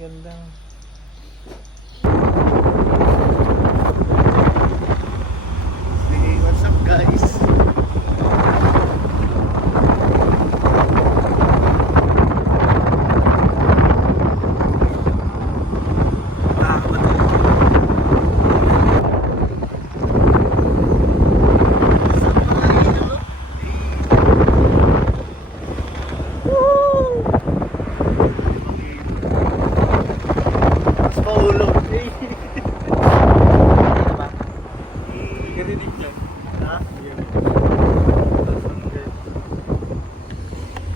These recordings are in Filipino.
Ganda. Hey, what's up guys?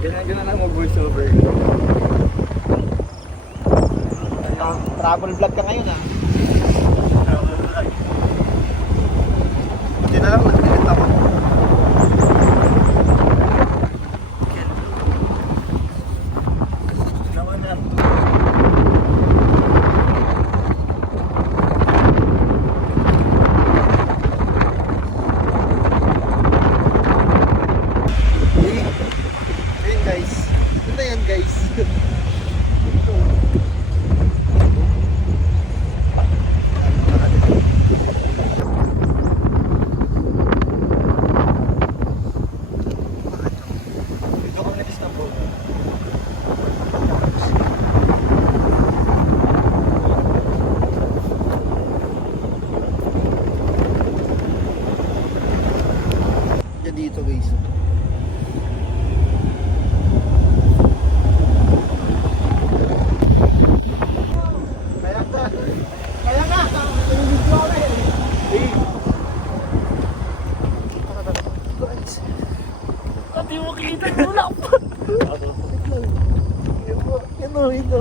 Ganyan lang mag-voice over. Travel vlog ka ngayon ah. Buti na lang nag-edit ako. Naman na. Ayun guys. Ito yan guys. Dito kami nag-Istanbul. Yan dito guys. Kaya nga! Tumigil ko ako eh! Pati mo kita tulak pa. Ito.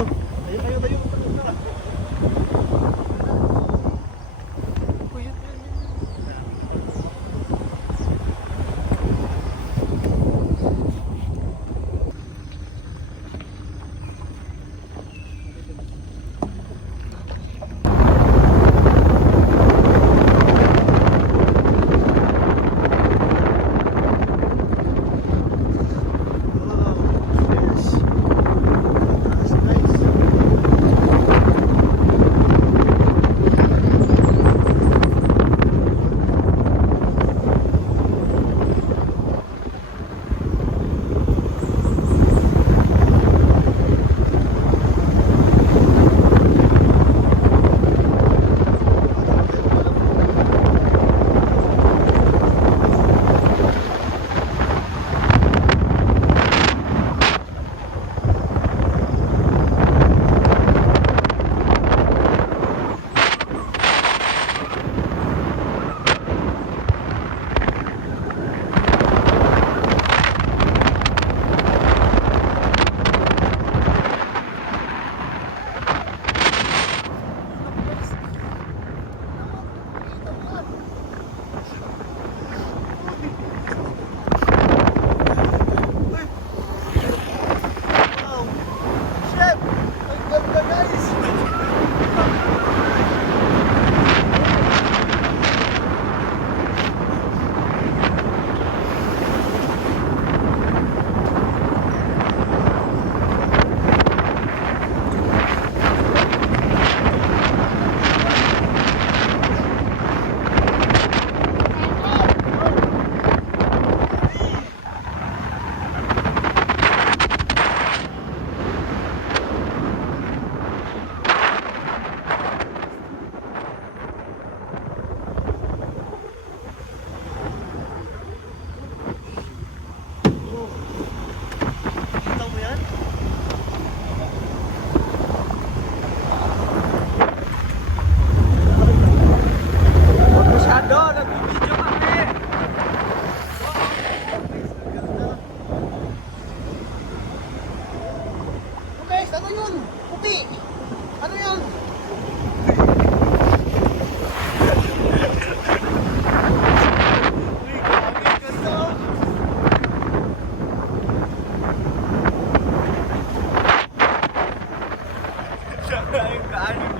Tayo.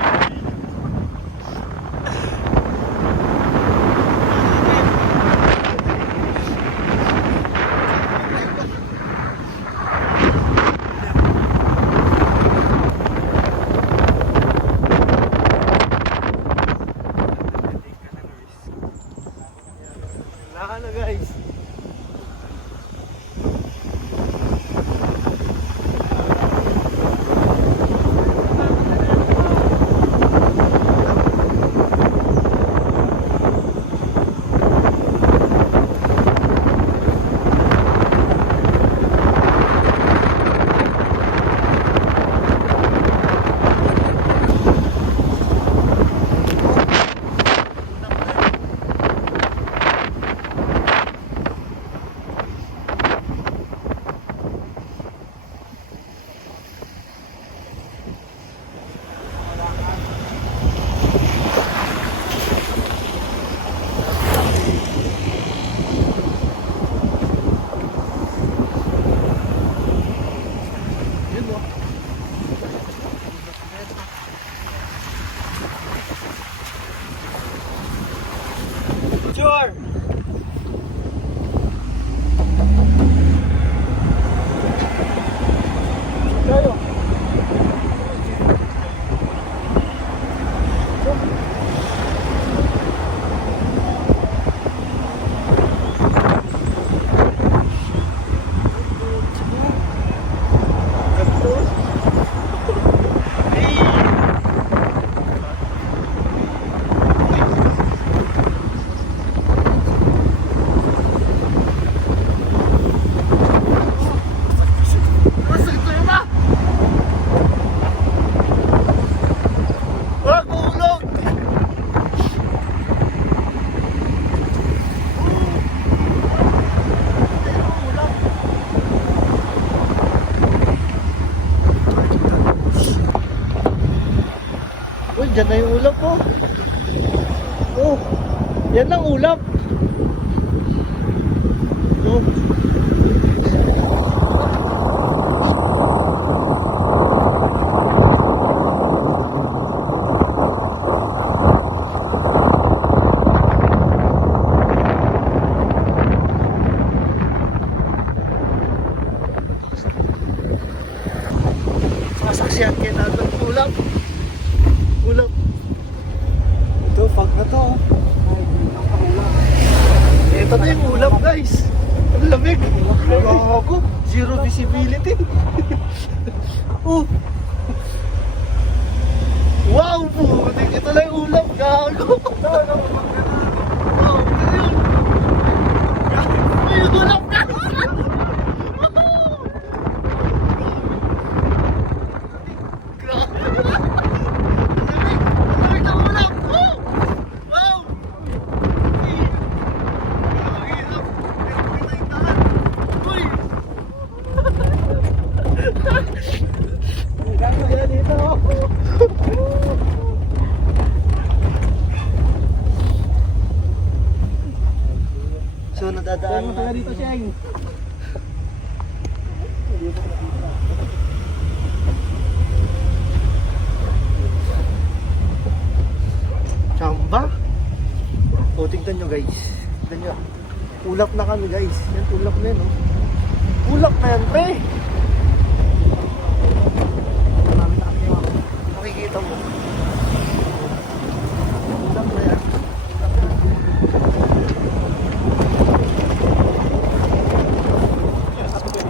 Dyan na yung ulap po. Oh, yan ang ulap. Oh. Sasaksihan kayo natin ulap. Ulap. Ito, pag na to. Ito na yung ulap guys. Ang lamig. Ako, zero visibility. Oh. Wow po. Ito lang yung ulap. Gago. Wow, ano yun? Ay, yung ulap na. So nadadaan Tayo dito, Sheng. Chamba. O tingnan nyo guys. Tingnan nyo. Ulap na kami guys. Yan ulap na yan oh. Ulap na yan pre. Makikita mo. Ulap na yan.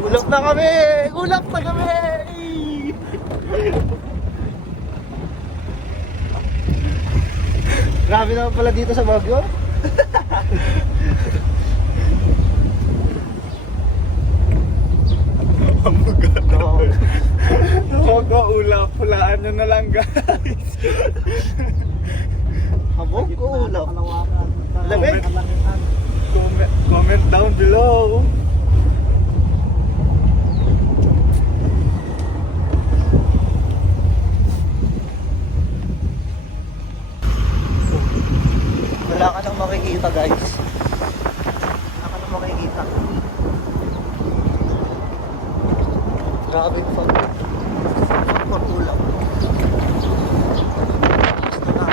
Ulap na kami! Ulap na kami! Grabe naman pala dito sa Baguio. Ulap, hulaan nyo na lang guys. Habog ko ulap. Lamig. Comment down below. Wala ka nang makikita guys. Wala ka nang makikita. Grabe yung fog. Fog ulap. Basta na.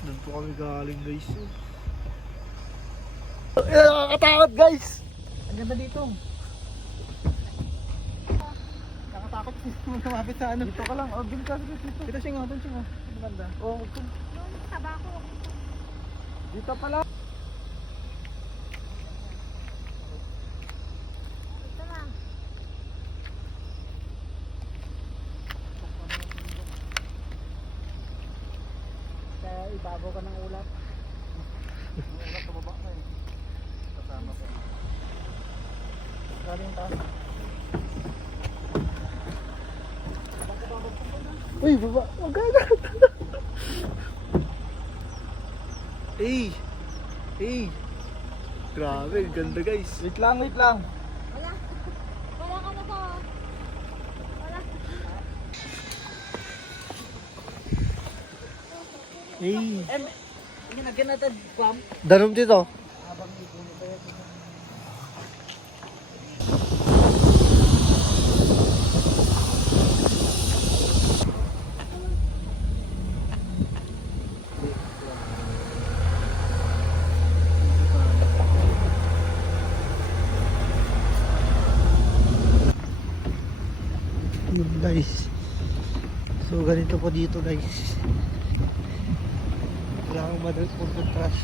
Doon po kami galing guys. Nakakatakot guys! Ang ganda dito. Nakatakot lumapit sa ano. Dito ka lang. Oh, bin ka dito. Dito siya doon siya. Ang ganda. Oh, Tabako. dito pala. Ito lang. Kaya ibabaw ka ng ulap. Yung ulap pababa ka eh. Kasama ko. Galing taas. Uy, baba! Magana! Hey! Hey! Grabe, ganda guys. Wait lang, wait lang. Wala. Wala ka na po. Wala. Hey! Hindi na ginatad pam. Danom dito. Yun guys. So ganito po dito guys. Kailangan madalit po ng trash.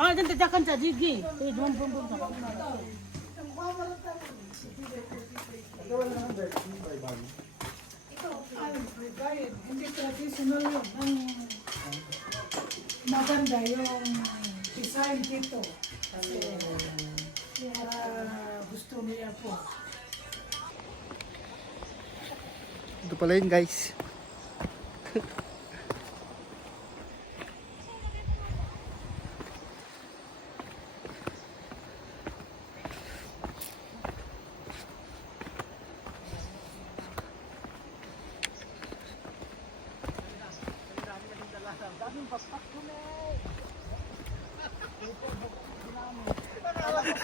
Maganda dakan sa jigi. Eh, bum bum bum. Hindi traditional yun. Ang maganda yung design dito. Kasi gusto niya po. Ito pala yun guys.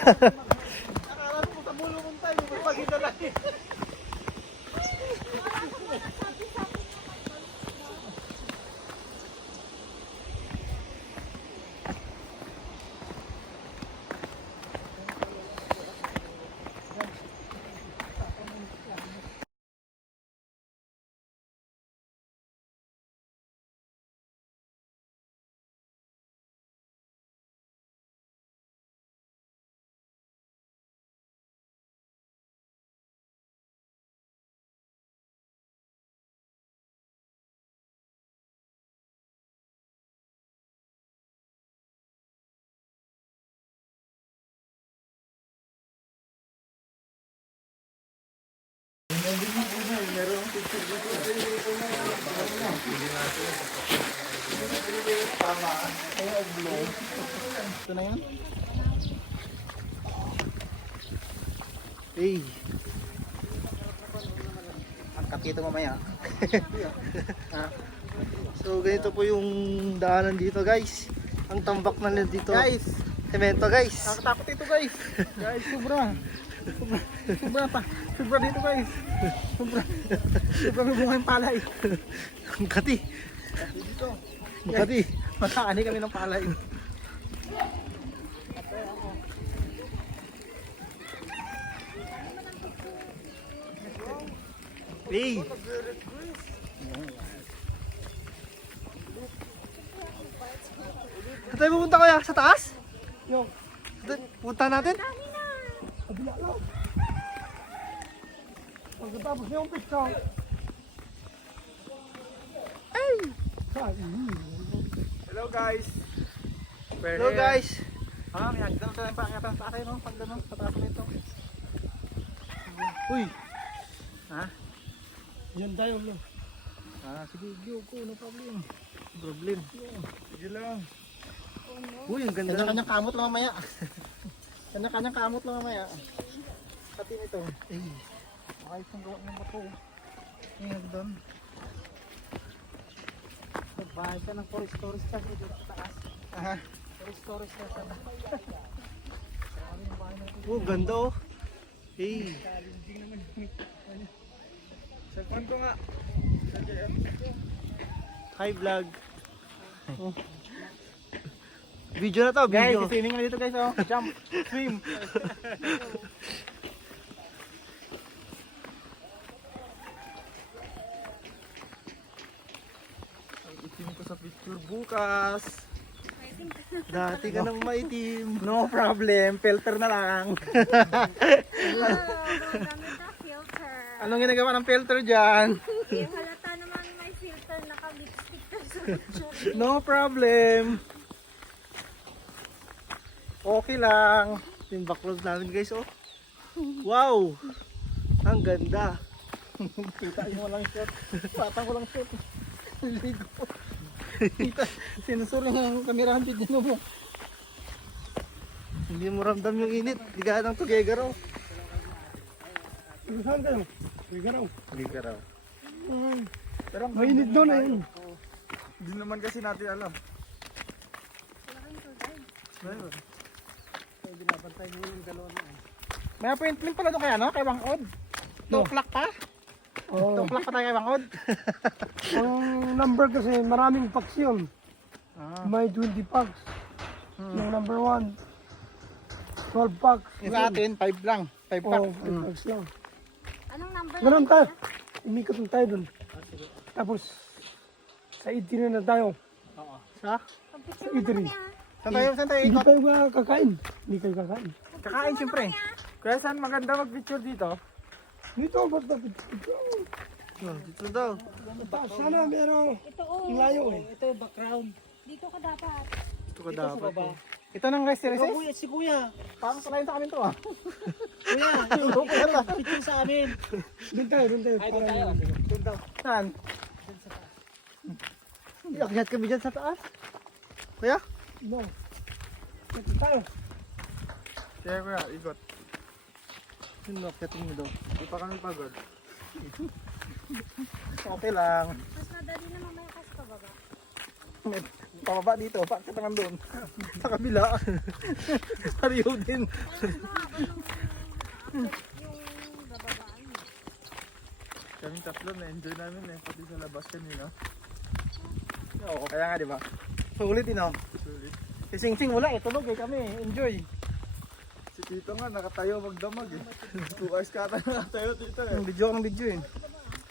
Nakala mo sa bulungan tayo, may pagdala eh. Ito na yan? Hey. Kakita mamaya. So ganito po yung daanan dito guys. Ang tambak na nila dito. Guys, Semento guys. nakatakot ito guys. Guys, sobra. Sobra pa. Sobra dito guys. Sobra. Sobra may bunga yung palay. Ang kati. Dito. Makati. Makaani kami ng palay. Hey. Saan tayo pupunta kuya? Sa taas? Yung. Punta natin? Pagkatapos yung picture. Hello guys. Hello guys. May hagdan tayo yung pakita sa akin, no? Pag gano'n, sa taas nito. Uy. Ha? Yan tayo. Sige, go, no problem. Problem. Sige lang. Uy, ang ganda. Kanya-kanyang kamot lang mamaya. Kanya-kanyang kamot lang mamaya. Pati nito. Ay. Okay, isang gawa ng bato. Yung hagdan. Magbahay ka ng forest ka dito sa taas. Aha. Forest ka sa Oh, ganda oh. Hey. Cellphone ko nga. Hi vlog. Video na to, Guys, video. swimming na dito guys, oh. Jump, swim. Itim ko sa picture bukas. Dati ka nang maitim. No problem, filter na lang. Gamit na filter. Anong ginagawa ng filter dyan? Eh, halata naman may filter, naka-lipstick ka sa picture. No problem. Okay lang. Yung background namin guys oh. Wow. Ang ganda. Kita nyo walang shot. Patang ko lang shot. Ligo. Sinusuri ng kamerahan video mo. Hindi mo ramdam yung init. Di ka ng tugega raw. Saan kayo? Tugega raw. Pero ang Mainit doon eh. Hindi naman kasi natin alam. Binabantay mo yung dalawa na eh. May appointment pala doon kaya no? Kay Bangod? 2 o'clock pa? 2 o'clock pa tayo kay Bangod? Ang number kasi maraming packs yun. May 20 packs. Yung number 1, 12 packs. Yung sa atin, 5 lang. 5 pack. Oh, 5 packs lang. Anong number? Ganun tayo. Umikot na tayo dun. Tapos, sa 18 na tayo. Sa? Pag-picture mo Italy. naman yan. Sa Saan tayo Hindi ikot? kayo kakain. Hindi kayo kakain. Kakain siyempre. Kaya saan maganda mag-picture dito? Dito, basta dito. Dito daw. Sana meron Ito oh. layo eh. Ito yung background. Dito ka dapat. Ito ka dapat. Ito nang rest reses? Kuya, si kuya. Parang salayin sa amin to ah. Kuya, picture sa amin. Doon tayo. Ay, doon tayo. Doon daw. Saan? Iakyat kami dyan sa taas. Kuya? No. Dito tayo. Kaya kuya, ikot. Sino akyatin mo daw? Di pa kami pagod. Okay lang. Mas madali na mamaya kas pababa. May pababa dito, bakit naman doon? Sa kabila. Pariyo din. Yung bababaan mo. Kaming tatlo na-enjoy namin eh, pati sa labas kanina. Oo, kaya nga di ba? Sulit din oh. Sulit. Si Sing Sing wala eh, tulog eh kami, enjoy. Si Tito nga nakatayo magdamag eh. 2 hours ka ata nakatayo dito eh. Ang video eh.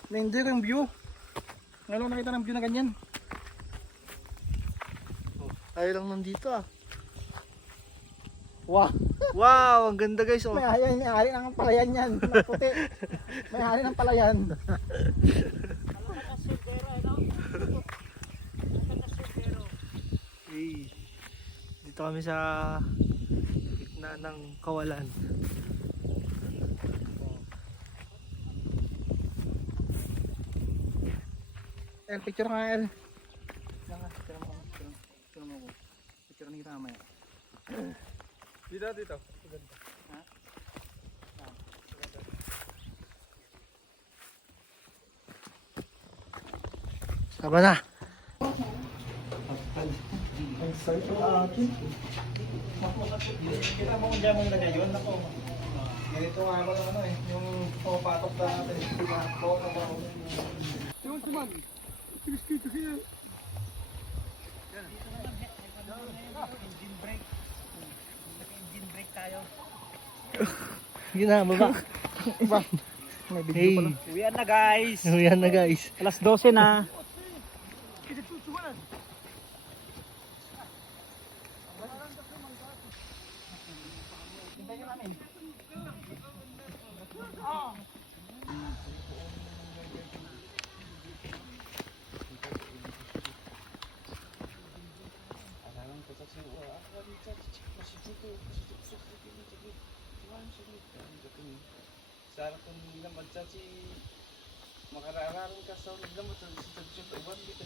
Na-enjoy ko yung view. Ngayon lang nakita ng view na ganyan. Tayo lang nandito ah. Wow! Wow, ang ganda guys oh. May hari ng palayan yan, puti. May hari ng palayan. Hey, dito kami sa gitna ng kawalan. El, picture nga El. Diyan ka, picture mo ako. Picture mo ako. Picture na kita mamaya. Dito. Ha? Tama na. Kita mo kung dyan mong lagay yun, ako. Ganito nga ako ng ano eh, yung pumapatok na natin. Diba? Patok ako. Teman-teman. Dito siya. Yun na, baba. Iba. May video Hey, pala. Uwian na guys. yan na guys. Alas 12 na. Sarapan nila magsachi makarararan ka sa nila mo sa uban kita